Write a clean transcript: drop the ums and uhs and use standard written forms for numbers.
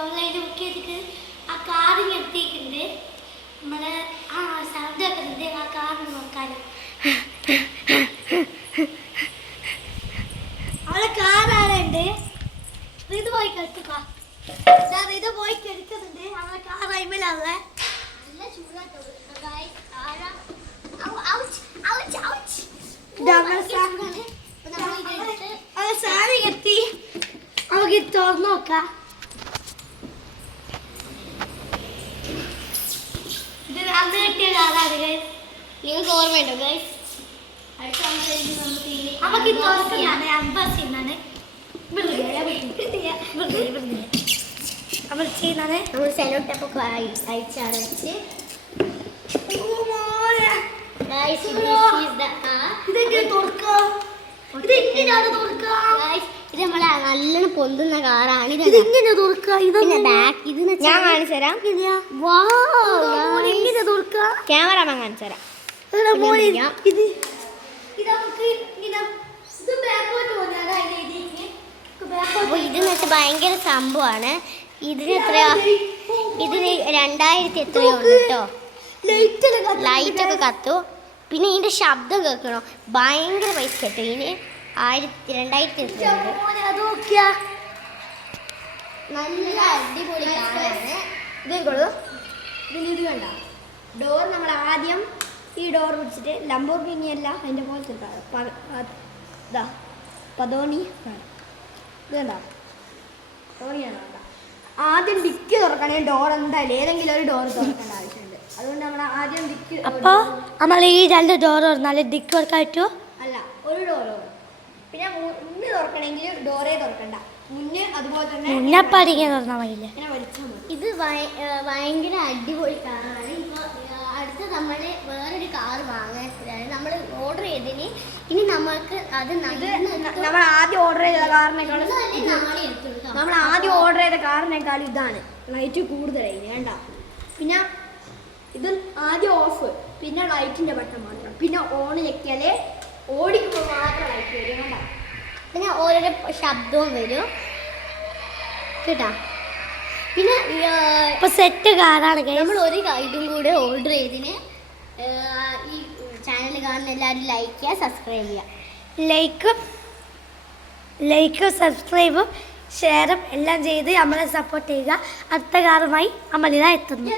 ഓൺലൈനിൽ ബുക്ക് ചെയ്തിട്ട് ആ കാറിന് എത്തിയിട്ടുണ്ട്. നമ്മള് സൗണ്ട് വെക്കുന്നുണ്ട് ആ കാറിന് നോക്കാനും. അവളെ കാറാറുണ്ട്. ഇത് പോയി കെടുക്കുക. ഇത് പോയി കെടുക്കുന്നുണ്ട്. അവളെ കാർ അയിമലാണല്ലേ. നല്ല ചൂടാട്ടോ. സാരി കെട്ടി നമുക്ക് തുറന്നു നോക്കാം. ഇത് അന്ന് കെട്ടിയ കാറാണ്. നിങ്ങൾക്ക് ഓർമ്മയുണ്ടോ ഗൈസ്? നമുക്ക് തുറക്കുന്നതാണ് അംബാസിന്നാണ് നമ്മൾ ചെയ്യുന്നത്. നമ്മൾ സെലോട്ടപ്പൊക്കെ അയച്ചാറ് വെച്ച് ഇത് നമ്മളെ നല്ലോണം പൊന്തുന്ന കാറാണ്. ഞാൻ കാണിച്ചു തരാം. ക്യാമറമാൻ കാണിച്ചു തരാം. ഇതെന്ന് വെച്ചാൽ ഭയങ്കര സംഭവമാണ്. ഇതിന് എത്രയാ? ഇതിന് 2000 എത്രയോ ഉണ്ട് കേട്ടോ. ലൈറ്റൊക്കെ കത്തു. പിന്നെ ഇതിന്റെ ശബ്ദം കേൾക്കണോ? ഭയങ്കര പൈസ കേട്ടോ. ഇതിന് 2000 എത്രയോ ഉണ്ട്. നല്ല അടിപൊളി കാറാണ്. ഇത് കണ്ട ഡോർ. നമ്മൾ ആദ്യം ഈ ഡോർ പിടിച്ചിട്ട് ലംബോർഗിനി അല്ല അതിൻ്റെ പോലത്തെ ഇതാ പതോണി ഇത് കണ്ട പതോണിയാണ്. ആദ്യം ഡിക്ക് തുറക്കണേ ഡോർ എന്തായാലും ഏതെങ്കിലും ഒരു ഡോർ തുറക്കേണ്ട ആവശ്യമുണ്ട്. അതുകൊണ്ട് നമ്മൾ ആദ്യം ഡിക്ക്. അപ്പോൾ നമ്മൾ ഈ 2 ഡോർ തുറന്നാലേ ഡിക്ക് തുറക്കാൻ പറ്റുമോ? അല്ല, ഒരു ഡോർ. പിന്നെ മുന്നേ തുറക്കണമെങ്കിൽ ഡോറേ തുറക്കണ്ട. മുന്നേ അതുപോലെ തന്നെ മുന്നപ്പടിക്കാൻ തുറന്നാൽ മതിയില്ല. ഇത് ഭയങ്കര അടിപൊളി കാറാണ്. ഇപ്പോൾ അടുത്ത് നമ്മൾ വേറൊരു കാർ വാങ്ങാൻ നമ്മൾ ഓർഡർ ചെയ്തതിന് ഇനി നമ്മൾക്ക് അത് നമ്മൾ ആദ്യം ഓർഡർ ചെയ്ത കാറിനേക്കാളും ഇതാണ് ലൈറ്റ് കൂടുതലായി വേണ്ട. പിന്നെ ഇത് ആദ്യം ഓഫ്, പിന്നെ ലൈറ്റിൻ്റെ ബട്ടൺ മാത്രം, പിന്നെ ഓൺ ഞെക്കിയാലേ ഓടിക്കുമ്പോൾ മാത്രം ലൈറ്റ് വരും. വേണ്ട, പിന്നെ ഓരോരോ ശബ്ദവും വരും കേട്ടാ. പിന്നെ ഇപ്പോൾ സെറ്റ് കാറാണ്. നമ്മൾ ഒരു ഇതും കൂടെ ഓർഡർ ചെയ്തതിന് ഈ ചാനൽ കാണുന്ന എല്ലാവരും ലൈക്ക് ചെയ്യുക, സബ്സ്ക്രൈബ് ചെയ്യുക. ലൈക്കും സബ്സ്ക്രൈബും ഷെയറും എല്ലാം ചെയ്ത് നമ്മളെ സപ്പോർട്ട് ചെയ്യുക. അടുത്ത കാറുമായി അമലിത എത്തുന്നു.